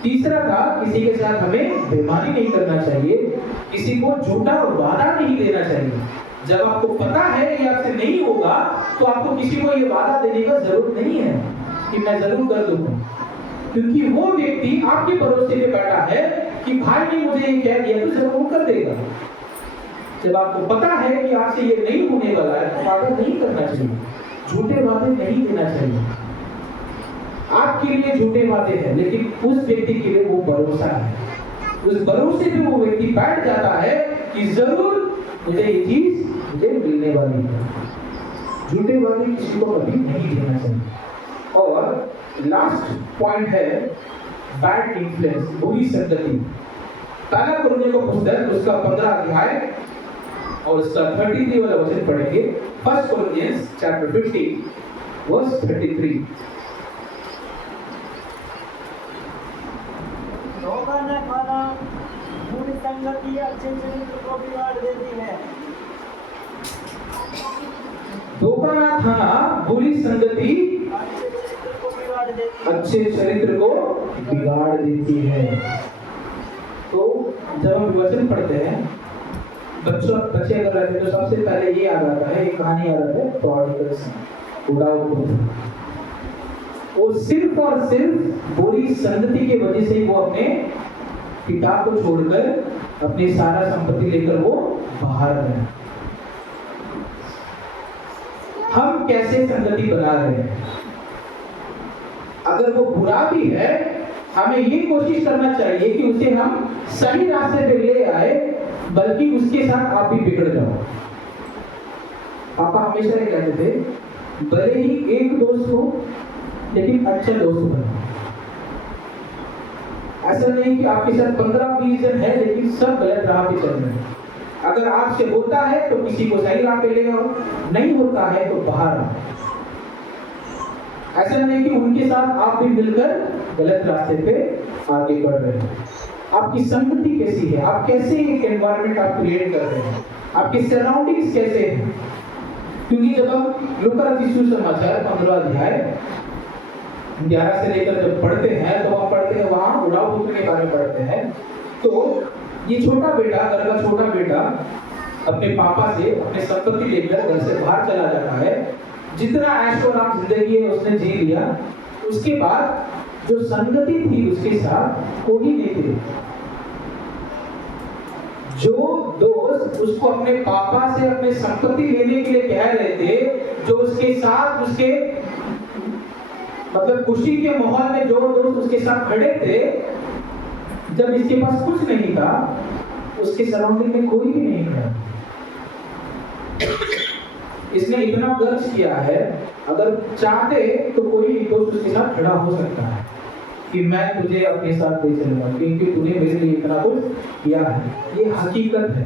तीसरा था, किसी के साथ हमें बेईमानी नहीं करना चाहिए, किसी को झूठा वादा नहीं देना चाहिए। जब आपको पता है ये आपसे नहीं होगा, तो आपको किसी को ये वादा देने का जरूरत नहीं है कि मैं जरूर कर दूंगा, क्योंकि वो व्यक्ति आपके भरोसे पे बैठा है कि भाई ने मुझे ये कह दिया तो जरूर कर देगा। जब आपको पता है कि आपसे ये नहीं होने वाला है, तो वादा नहीं करना चाहिए, झूठे वादे नहीं देना चाहिए। आपके लिए झूठे वादे हैं, लेकिन उस व्यक्ति के लिए वो भरोसा है। उस भरोसे पे वो व्यक्ति बैठ जाता है कि जरूर मुझे ये चीज वाली है। झूठेबाजी किसी को कभी नहीं देना चाहिए। और लास्ट पॉइंट है बैड इन्फ्लुएंस, बुरी संगति। पहला कुरिन्थियों का पुस्तक उसका 15 अध्याय और उसका 33 वाला वचन पढ़ेंगे। First Corinthians chapter 15 verse 33। धोखा न खाना, बुरी संगति अच्छे चरित्र को बिगाड़ देती है। धोखा ना खाना, बुरी संगति अच्छे चरित्र को बिगाड़ देती है। अच्छे चरित्र को बिगाड़ देती है। तो जब हम वचन पढ़ते हैं, बच्चे अगर रहते तो सबसे पहले ये याद आता है, एक कहानी याद आता है, प्रोडिगल सन, उड़ाऊ पुत्र। वो सिर्फ और सिर्फ बुरी संगति की वजह से वो अपने पिता को छोड़कर अपनी सारा संपत्ति लेकर वो बाहर गए। हम कैसे संगति बना रहे हैं? अगर वो बुरा भी है, हमें ये कोशिश करना चाहिए कि उसे हम सही रास्ते पे ले आए, बल्कि उसके साथ आप भी बिगड़ जाओ। पापा हमेशा ये कहते थे, भले ही एक दोस्त हो लेकिन अच्छा दोस्त बनो। ऐसा नहीं कि आपके साथ 15-20 जन है लेकिन सब गलत राह पे चल रहे हैं। अगर आपसे होता है तो किसी को सही राह पे ले आओ, नहीं होता है तो बाहर आओ। ऐसा नहीं कि उनके साथ आप भी मिलकर गलत रास्ते पे आगे बढ़ रहे हैं। आपकी संगति कैसी है? आप कैसे एक एनवायरनमेंट आप क्रिएट कर रहे हैं? आपकी सराउंडिंग्स कैसे हैं? क्योंकि जब हम लूका रचित सुसमाचार 15 अध्याय 11 से लेकर जब पढ़ते हैं तो हम पढ़ते हैं, वहां उड़ाऊ पुत्र के बारे में पढ़ते हैं। तो ये छोटा बेटा, घर का छोटा बेटा अपने पापा से अपनी संपत्ति लेकर घर से बाहर चला जाता है। जितना ऐशो आराम जिंदगी है उसने जी लिया। उसके बाद जो संगति थी उसके साथ कोई नहीं थी। जो दोस्त उसको अपने पापा से अपने संपत्ति लेने के लिए कह रहे थे, जो उसके साथ उसके मतलब खुशी के माहौल में जो दोस्त उसके साथ खड़े थे, जब इसके पास कुछ नहीं था, उसके सराउंडिंग में कोई भी नहीं था। इसने इतना गर्व किया है, अगर चाहते तो कोई दोस्त उसके साथ खड़ा हो सकता है कि मैं तुझे अपने साथ ले चलूंगा क्योंकि तूने मेरे लिए इतना कुछ किया है। ये हकीकत है,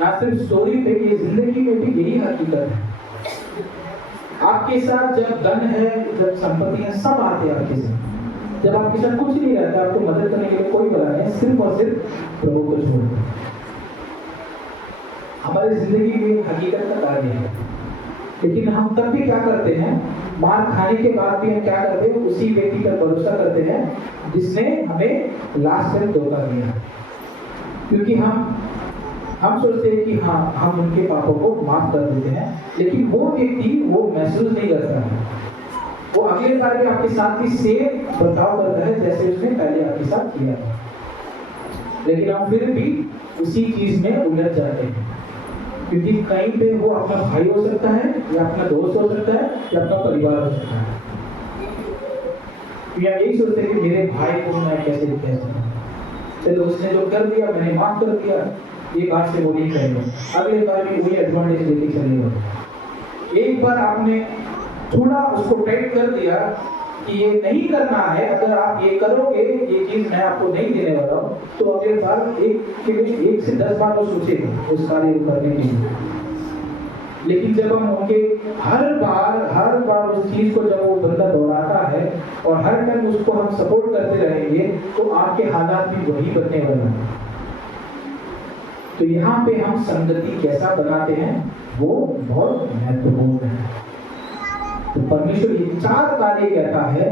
ना सिर्फ स्टोरी पे, ये जिंदगी में भी यही हकीकत है। आपके साथ जब धन है, जब संपत्ति है, सब आते हैं आपके साथ। जब आपके साथ कुछ नहीं रहता, आपको मदद करने के लिए कोई बना नहीं, सिर्फ और सिर्फ प्रभु को छोड़। हमारी जिंदगी में हकीकत का कार्य है, लेकिन हम तब भी क्या करते हैं? मार खाने के बाद भी हम क्या करते हैं? उसी व्यक्ति पर भरोसा करते हैं जिसने हमें लास्ट में धोखा दिया। क्योंकि हम सोचते हैं कि हाँ, हम उनके पापों को माफ कर देते हैं, लेकिन वो व्यक्ति वो महसूस नहीं करता है। वो अगले बार भी आपके साथ ही सेम बर्ताव करता है जैसे उसने पहले आपके साथ किया था, लेकिन हम फिर भी उसी चीज में उलझ जाते हैं। क्योंकि कहीं पे वो अपना भाई हो सकता है, या अपना दोस्त हो सकता है, या अपना परिवार हो सकता है। या यही सोचते हैं कि मेरे भाई को मैं कैसे कह सकता हूँ, चलो उसने जो कर दिया मैंने माफ कर दिया, ये बात से वो नहीं करेगा, अगले बार भी वही एडवांटेज लेके चलेगा। एक बार आपने थोड़ा उसको टाइट कर दिया कि ये नहीं करना है, अगर आप ये करोगे, ये चीज मैं आपको नहीं देने वाला हूँ, तो अगले बार एक से 10 बार वो सोचेगा उस कार्य को करने के लिए। लेकिन जब हम उनके हर बार उस चीज को जब वो बंदा दोहराता है और हर टाइम उसको हम सपोर्ट करते रहेंगे, तो आपके हालात भी वही बनने वाला है। तो यहाँ पे हम संगति कैसा बनाते हैं वो बहुत महत्वपूर्ण है। तो परमेश्वर ये 4 कार्य कहता है।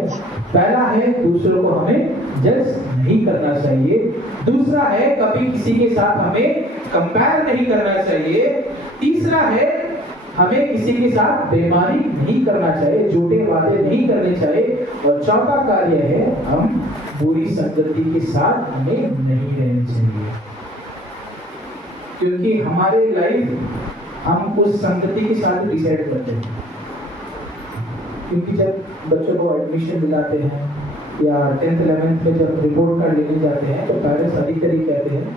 पहला है दूसरों को हमें जज नहीं करना चाहिए। दूसरा है कभी किसी के साथ हमें कंपेयर नहीं करना चाहिए। तीसरा है हमें किसी के साथ बेईमानी नहीं करना चाहिए, झूठे वादे नहीं करने चाहिए। और चौथा कार्य है हम बुरी संगति के साथ हमें नहीं रहना चाहिए, क्योंकि हमारे लाइफ हम उस संगति के साथ डिसाइड करते हैं। क्योंकि जब बच्चों को एडमिशन दिलाते हैं या 10th 11th में जब रिपोर्ट कार्ड लेने जाते हैं, तो पेरेंट्स अधिकतर कहते हैं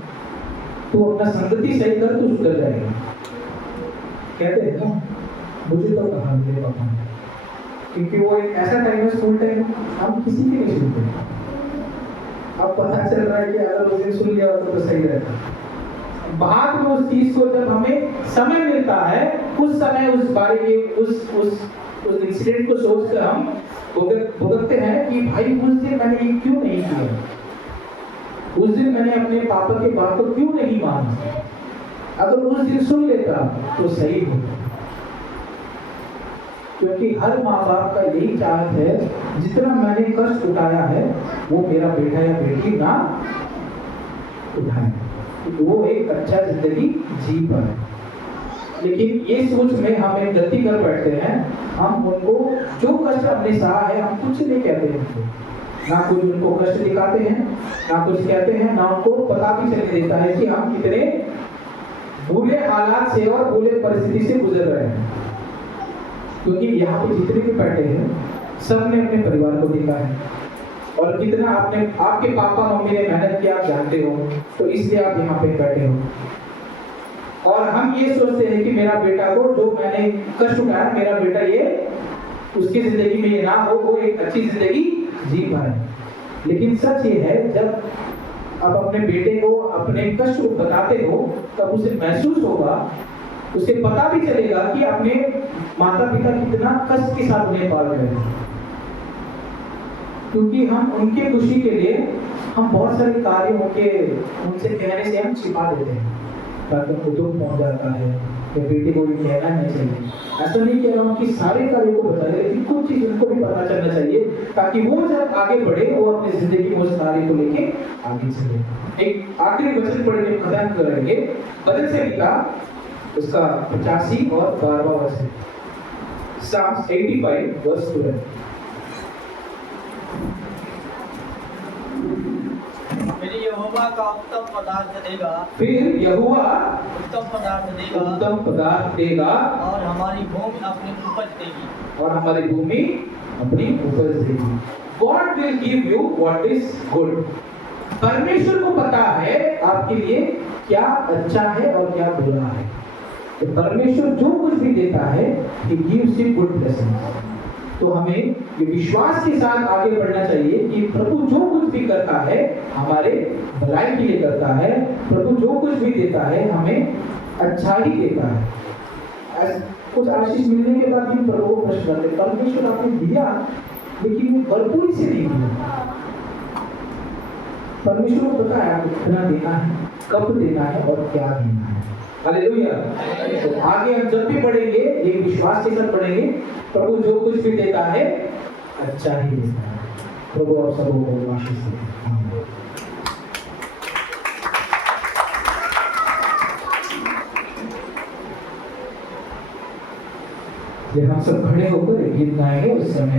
तू अपना संगति सही कर तो सुधर जाएगा। कहते हैं ना, मुझे तो कहा मिले पापा, क्योंकि वो एक ऐसा टाइम है, स्कूल टाइम, हम किसी की नहीं सुनते। अब पता चल रहा है कि अगर उस दिन सुन लिया होता तो सही रहता। बाद में उस चीज को जब हमें समय मिलता है, उस समय उस बारे के उस इंसिडेंट को सोचकर हम भुगतते हैं कि भाई उस दिन मैंने ये क्यों नहीं किया, उस दिन मैंने अपने पापा की बात को क्यों नहीं माना, अगर उस दिन सुन लेता तो सही होता। क्योंकि हर माँ बाप का यही चाहत है, जितना मैंने कष्ट उठाया है वो मेरा बेटा या बेटी ना उठाए, वो एक अच्छा जिंदगी जी पाए। लेकिन ये सोच में हम एक गलती कर बैठते हैं, हम उनको जो कष्ट हमने सहा है हम कुछ नहीं कहते हैं, ना कुछ उनको कष्ट दिखाते हैं, ना कुछ कहते हैं, ना उनको पता भी चलने देता है कि हम कितने बुरे हालात से और बुरे परिस्थिति से गुजर रहे हैं। क्योंकि यहाँ पे जितने भी बैठे हैं सब ने अपने परिवार को देखा है, और कितना आपके पापा मम्मी ने मेहनत किया आप जानते हो, तो इसलिए आप यहाँ पे बैठे हो। और हम ये सोचते हैं कि मेरा बेटा को जो मैंने कष्ट उठाया, मेरा बेटा ये उसकी जिंदगी में ये ना हो, वो एक अच्छी जिंदगी जी पाए। लेकिन सच ये है, जब आप अपने बेटे को अपने कष्ट को बताते हो तब उसे महसूस होगा, उसे पता भी चलेगा कि अपने माता पिता कितना कष्ट के साथ उन्हें पाल रहे हैं। क्योंकि हम उनके खुशी के लिए हम बहुत सारे कार्य उनसे कहने से हम छिपा देते हैं, ताकि उनको दुख पहुंच जाता है कि बेटे को भी कहना नहीं चाहिए। ऐसा नहीं कह रहा हूँ कि सारे कार्यों को बता दे, लेकिन कुछ चीज उनको भी पता चलना चाहिए, ताकि वो जब आगे बढ़े वो अपनी जिंदगी में उस कार्य को लेके आगे चले। एक आखिरी वचन पढ़ के खत्म करेंगे, भजन से लिखा उसका 85 और 12वां वचन, Psalms 85 verse 12। फिर यहोवा का उत्तम पदार्थ देगा, फिर यहोवा उत्तम पदार्थ देगा, उत्तम पदार्थ देगा, और हमारी भूमि अपनी उपज देगी, और हमारी भूमि अपनी उपज देगी। God will give you what is good। परमेश्वर को पता है आपके लिए क्या अच्छा है और क्या बुरा है। तो परमेश्वर जो कुछ भी देता है, He gives you good blessings। तो हमें ये विश्वास के साथ आगे बढ़ना चाहिए कि प्रभु जो कुछ भी करता है हमारे भलाई के लिए करता है, प्रभु जो कुछ भी देता है हमें अच्छा ही देता है। कुछ आशीष मिलने के बाद भी प्रभु को प्रश्न करते, परमेश्वर आपने दिया लेकिन ये भरपूरी से नहीं दिया। परमेश्वर को पता है आपको कितना देना है, कब देना है और क्या देना है। हालेलुया। तो आगे हम जब भी बढ़ेंगे एक विश्वास के साथ बढ़ेंगे, प्रभु जो कुछ भी देता है अच्छा ही देता है। प्रभु आप सबों को आशीष दे। हम सब खड़े होकर गीत गाएंगे उस समय।